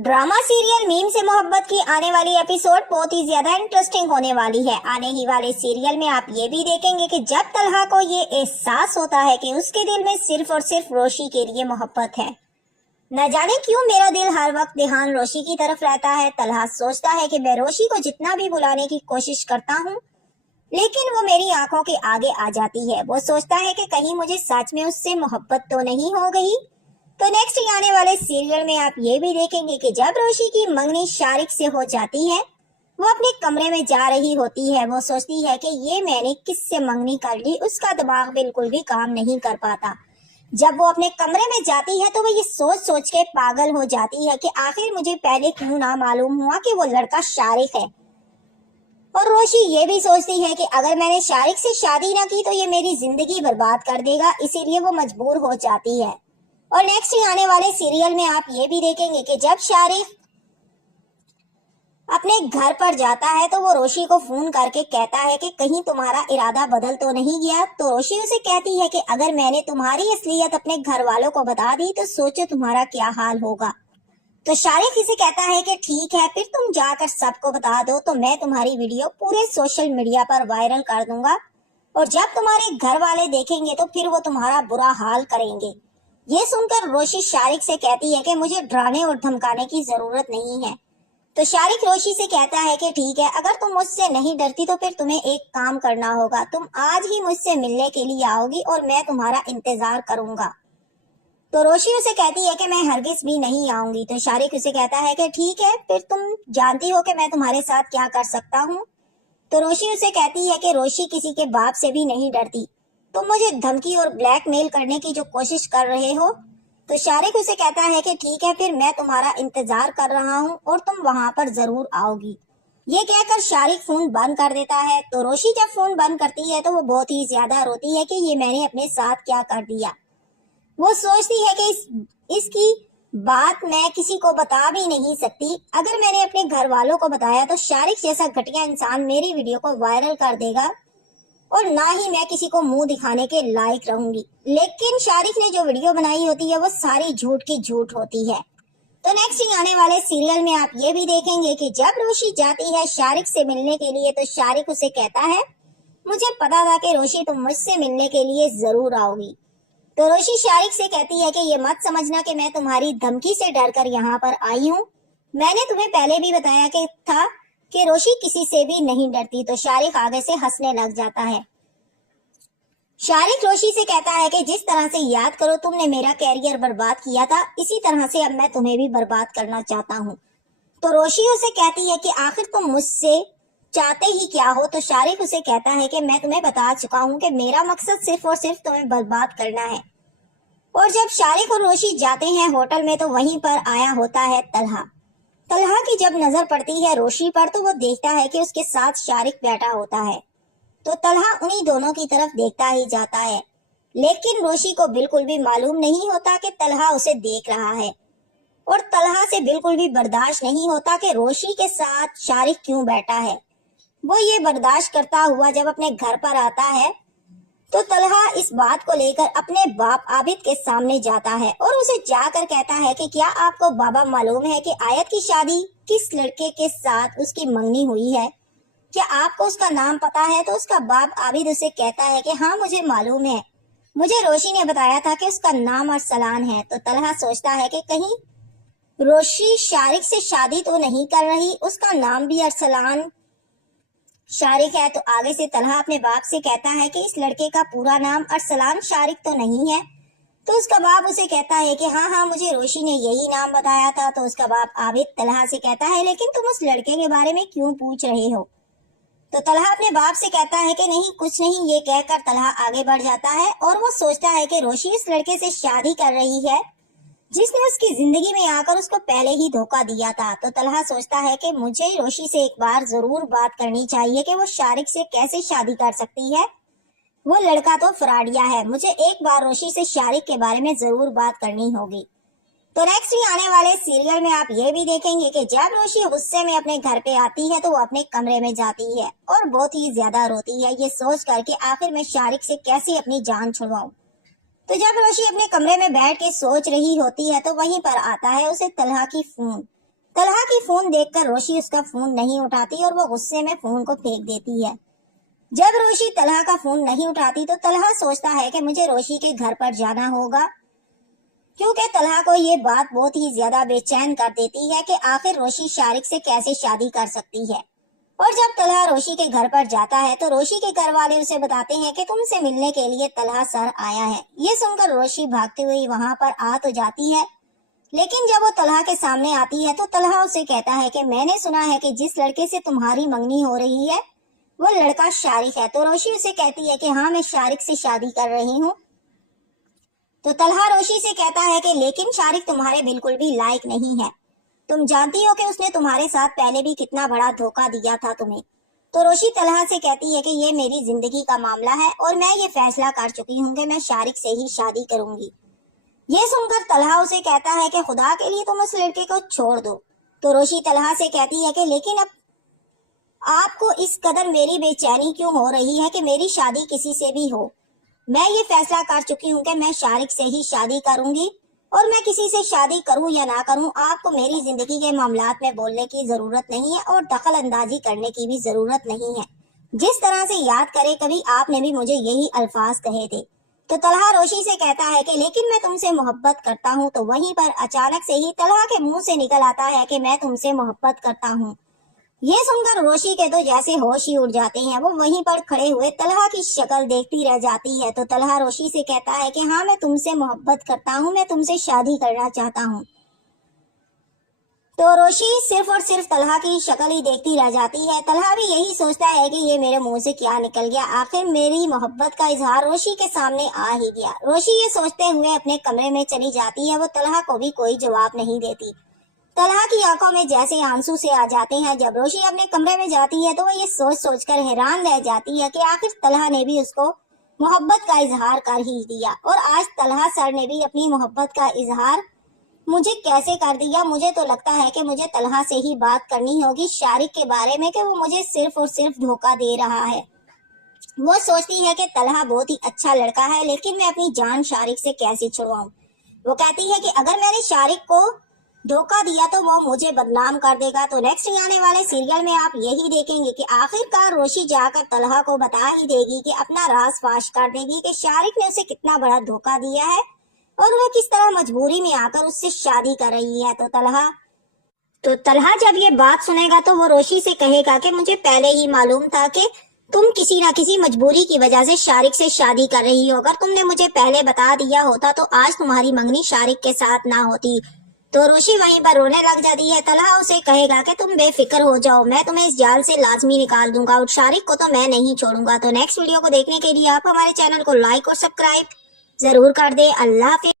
Drama serial meme से मोहब्बत की आने वाली एपिसोड बहुत ही ज्यादा इंटरेस्टिंग होने वाली है। आने ही वाले सीरियल में आप ये भी देखेंगे कि जब तलहा को ये एहसास होता है कि उसके दिल में सिर्फ और सिर्फ रोशी के लिए मोहब्बत है। न जाने क्यों मेरा दिल हर वक्त ध्यान रोशी की तरफ रहता है। तलहा सोचता है कि मैं रोशी को जितना भी बुलाने की कोशिश करता हूँ, लेकिन वो मेरी आंखों के आगे आ जाती है। वो सोचता है कि कहीं मुझे सच में उससे मोहब्बत तो नहीं हो गई। तो नेक्स्ट आने वाले सीरियल में आप ये भी देखेंगे कि जब रोशी की मंगनी शारिक से हो जाती है, वो अपने कमरे में जा रही होती है। वो सोचती है कि ये मैंने किससे मंगनी कर ली। उसका दिमाग बिल्कुल भी काम नहीं कर पाता। जब वो अपने कमरे में जाती है तो वो ये सोच सोच के पागल हो जाती है कि आखिर मुझे पहले क्यों ना मालूम हुआ कि वो लड़का शारिक है। और रोशी ये भी सोचती है कि अगर मैंने शारिक से शादी ना की तो ये मेरी जिंदगी बर्बाद कर देगा, इसीलिए वो मजबूर हो जाती है। और नेक्स्ट आने वाले सीरियल में आप ये भी देखेंगे कि जब शारिक अपने घर पर जाता है तो वो रोशी को फोन करके कहता है कि कहीं तुम्हारा इरादा बदल तो नहीं गया। तो रोशी उसे कहती है कि अगर मैंने तुम्हारी असलियत अपने घर वालों को बता दी तो सोचो तुम्हारा क्या हाल होगा। तो शारिक इसे कहता है कि ठीक है, फिर तुम जाकर सबको बता दो तो मैं तुम्हारी वीडियो पूरे सोशल मीडिया पर वायरल कर दूंगा, और जब तुम्हारे घर वाले देखेंगे तो फिर वो तुम्हारा बुरा हाल करेंगे। ये सुनकर रोशी शारिक से कहती है कि मुझे डराने और धमकाने की जरूरत नहीं है। तो शारिक रोशी से कहता है कि ठीक है, अगर तुम मुझसे नहीं डरती तो फिर तुम्हें एक काम करना होगा। तुम आज ही मुझसे मिलने के लिए आओगी और मैं तुम्हारा इंतजार करूंगा। तो रोशी उसे कहती है कि मैं हरगिज भी नहीं आऊंगी। तो शारिक उसे कहता है कि ठीक है, फिर तुम जानती हो कि मैं तुम्हारे साथ क्या कर सकता हूँ। तो रोशी उसे कहती है कि रोशी किसी के बाप से भी नहीं डरती, तुम मुझे धमकी और ब्लैकमेल करने की जो कोशिश कर रहे हो। तो शारिक उसे कहता है कि ठीक है, फिर मैं तुम्हारा इंतजार कर रहा हूँ और तुम वहां पर जरूर आओगी। ये कहकर शारिक फोन बंद कर देता है। तो रोशी जब फोन बंद करती है तो वो बहुत ही ज्यादा रोती है कि ये मैंने अपने साथ क्या कर दिया। वो सोचती है कि इसकी बात मैं किसी को बता भी नहीं सकती। अगर मैंने अपने घर वालों को बताया तो शारिक जैसा घटिया इंसान मेरी वीडियो को वायरल कर देगा और ना ही मैं किसी को मुंह दिखाने के लायक रहूंगी। लेकिन शारिक ने जो वीडियो बनाई होती है वो सारी झूठ की झूठ होती है। तो नेक्स्ट आने वाले सीरियल में आप ये भी देखेंगे कि जब रोशी जाती है शारिक से मिलने के लिए तो शारिक उसे कहता है, मुझे पता था कि रोशी तुम मुझसे मिलने के लिए जरूर आओगी। तो रोशी शारिक से कहती है कि ये मत समझना कि मैं तुम्हारी धमकी से डरकर यहाँ पर आई हूँ। मैंने तुम्हें पहले भी बताया था कि रोशी किसी से भी नहीं डरती। तो शारिक आगे से हंसने लग जाता है। शारिक रोशी से कहता है कि जिस तरह से याद करो तुमने मेरा कैरियर बर्बाद किया था, इसी तरह से अब मैं तुम्हें भी बर्बाद करना चाहता हूँ। तो रोशी उसे कहती है कि आखिर तुम मुझसे चाहते ही क्या हो। तो शारिक उसे कहता है कि मैं तुम्हें बता चुका हूँ कि मेरा मकसद सिर्फ और सिर्फ तुम्हें बर्बाद करना है। और जब शारिक और रोशी जाते हैं होटल में तो वहीं पर आया होता है तलहा। तलहा की जब नजर पड़ती है रोशी पर तो वो देखता है कि उसके साथ शारिक बैठा होता है। तो तलहा उन्हीं दोनों की तरफ देखता ही जाता है, लेकिन रोशी को बिल्कुल भी मालूम नहीं होता कि तलहा उसे देख रहा है। और तलहा से बिल्कुल भी बर्दाश्त नहीं होता कि रोशी के साथ शारिक क्यों बैठा है। वो ये बर्दाश्त करता हुआ जब अपने घर पर आता है तो तलहा इस बात को लेकर अपने बाप आबिद के सामने जाता है और उसे जाकर कहता है कि क्या आपको बाबा मालूम है कि आयत की शादी किस लड़के के साथ उसकी मंगनी हुई है? क्या आपको उसका नाम पता है? तो उसका बाप आबिद उसे कहता है कि हाँ मुझे मालूम है, मुझे रोशी ने बताया था कि उसका नाम अरसलान है। तो तलहा सोचता है कि कहीं रोशी शारिक से शादी तो नहीं कर रही, उसका नाम भी अरसलान शारिक है। तो आगे से तलहा अपने बाप से कहता है कि इस लड़के का पूरा नाम अरसलान शारिक तो नहीं है। तो उसका बाप उसे कहता है कि हाँ हाँ मुझे रोशी ने यही नाम बताया था। तो उसका बाप आबिद तलहा से कहता है लेकिन तुम उस लड़के के बारे में क्यों पूछ रहे हो? तो तलहा अपने बाप से कहता है कि नहीं कुछ नहीं। ये कहकर तलहा आगे बढ़ जाता है और वो सोचता है कि रोशी इस लड़के से शादी कर रही है जिसने उसकी जिंदगी में आकर उसको पहले ही धोखा दिया था। तो तलहा सोचता है कि मुझे रोशी से एक बार जरूर बात करनी चाहिए कि वो शारिक से कैसे शादी कर सकती है। वो लड़का तो फ्रॉडिया है, मुझे एक बार रोशी से शारिक के बारे में जरूर बात करनी होगी। तो नेक्स्ट आने वाले सीरियल में आप ये भी देखेंगे कि जब रोशी गुस्से में अपने घर पे आती है तो वो अपने कमरे में जाती है और बहुत ही ज्यादा रोती है, ये सोच कर कि आखिर मैं शारिक से कैसे अपनी जान छुड़वाऊं। तो जब रोशी अपने कमरे में बैठ के सोच रही होती है तो वहीं पर आता है उसे तलहा की फोन। طلحہ کی فون دیکھ کر روشی اس کا فون نہیں اٹھاتی اور وہ غصے میں فون کو پھینک دیتی ہے۔ جب روشی طلحہ کا فون نہیں اٹھاتی تو طلحہ سوچتا ہے کہ مجھے روشی کے گھر پر جانا ہوگا، کیونکہ طلحہ کو یہ بات بہت ہی زیادہ بے چین کر دیتی ہے کہ آخر روشی شارق سے کیسے شادی کر سکتی ہے۔ اور جب طلحہ روشی کے گھر پر جاتا ہے تو روشی کے گھر والے اسے بتاتے ہیں کہ تم سے ملنے کے لیے طلحہ سر آیا ہے۔ یہ سن کر روشی بھاگتی ہوئی وہاں پر آ تو جاتی ہے، لیکن جب وہ طلحہ کے سامنے آتی ہے تو طلحہ اسے کہتا ہے کہ میں نے سنا ہے کہ جس لڑکے سے تمہاری منگنی ہو رہی ہے وہ لڑکا شارق ہے۔ تو روشی اسے کہتی ہے کہ ہاں میں شارق سے شادی کر رہی ہوں۔ تو طلحہ روشی سے کہتا ہے کہ لیکن شارق تمہارے بالکل بھی لائق نہیں ہے، تم جانتی ہو کہ اس نے تمہارے ساتھ پہلے بھی کتنا بڑا دھوکہ دیا تھا تمہیں۔ تو روشی طلحہ سے کہتی ہے کہ یہ میری زندگی کا معاملہ ہے اور میں یہ فیصلہ کر چکی ہوں کہ میں شارق سے ہی شادی کروں گی۔ یہ سن کر طلحہ اسے کہتا ہے کہ خدا کے لیے تم اس لڑکے کو چھوڑ دو۔ تو روشی طلحہ سے کہتی ہے کہ لیکن اب آپ کو اس قدر میری بے چینی کیوں ہو رہی ہے کہ میری شادی کسی سے بھی ہو؟ میں یہ فیصلہ کر چکی ہوں کہ میں شارق سے ہی شادی کروں گی، اور میں کسی سے شادی کروں یا نہ کروں آپ کو میری زندگی کے معاملات میں بولنے کی ضرورت نہیں ہے اور دخل اندازی کرنے کی بھی ضرورت نہیں ہے۔ جس طرح سے یاد کرے کبھی آپ نے بھی مجھے یہی الفاظ کہے تھے۔ تو طلحہ روشی سے کہتا ہے کہ لیکن میں تم سے محبت کرتا ہوں۔ تو وہیں پر اچانک سے ہی طلحہ کے منہ سے نکل آتا ہے کہ میں تم سے محبت کرتا ہوں۔ یہ سن کر روشی کے تو جیسے ہوش ہی اڑ جاتے ہیں، وہ وہیں پر کھڑے ہوئے طلحہ کی شکل دیکھتی رہ جاتی ہے۔ تو طلحہ روشی سے کہتا ہے کہ ہاں میں تم سے محبت کرتا ہوں، میں تم سے شادی کرنا چاہتا ہوں۔ تو روشی صرف اور صرف طلحہ کی شکل ہی دیکھتی رہ جاتی ہے۔ طلحہ بھی یہی سوچتا ہے کہ یہ میرے منہ سے کیا نکل گیا، آخر میری محبت کا اظہار روشی کے سامنے آ ہی گیا۔ روشی یہ سوچتے ہوئے اپنے کمرے میں چلی جاتی ہے، وہ طلحہ کو بھی کوئی جواب نہیں دیتی۔ طلحہ کی آنکھوں میں جیسے آنسو سے آ جاتے ہیں۔ جب روشی اپنے کمرے میں جاتی ہے تو وہ یہ سوچ سوچ کر حیران رہ جاتی ہے کہ آخر طلحہ نے بھی اس کو محبت کا اظہار کر ہی دیا، اور آج طلحہ سر نے بھی اپنی محبت کا اظہار مجھے کیسے کر دیا۔ مجھے تو لگتا ہے کہ مجھے طلحہ سے ہی بات کرنی ہوگی شارق کے بارے میں کہ وہ مجھے صرف اور صرف دھوکہ دے رہا ہے۔ وہ سوچتی ہے کہ طلحہ بہت ہی اچھا لڑکا ہے، لیکن میں اپنی جان شارق سے کیسے چھڑواؤں۔ وہ کہتی ہے کہ اگر میں نے شارق کو دھوکہ دیا تو وہ مجھے بدنام کر دے گا۔ تو نیکسٹ آنے والے سیریل میں آپ یہی دیکھیں گے کہ آخر کار روشی جا کر طلحہ کو بتا ہی دے گی کہ اپنا راز فاش کر دے گی کہ شارق نے اسے کتنا بڑا دھوکہ دیا ہے اور وہ کس طرح مجبوری میں آ کر اس سے شادی کر رہی ہے۔ تو طلحہ جب یہ بات سنے گا تو وہ روشی سے کہے گا کہ مجھے پہلے ہی معلوم تھا کہ تم کسی نہ کسی مجبوری کی وجہ سے شارق سے شادی کر رہی ہو، اگر تم نے مجھے پہلے بتا دیا ہوتا تو آج تمہاری منگنی شارق کے ساتھ نہ ہوتی۔ تو روشی وہیں پر رونے لگ جاتی ہے۔ طلحہ اسے کہے گا کہ تم بے فکر ہو جاؤ، میں تمہیں اس جال سے لازمی نکال دوں گا اور شارق کو تو میں نہیں چھوڑوں گا۔ تو نیکسٹ ویڈیو کو دیکھنے کے لیے آپ ہمارے چینل کو لائک اور سبسکرائب ضرور کر دیں۔ اللہ حافظ۔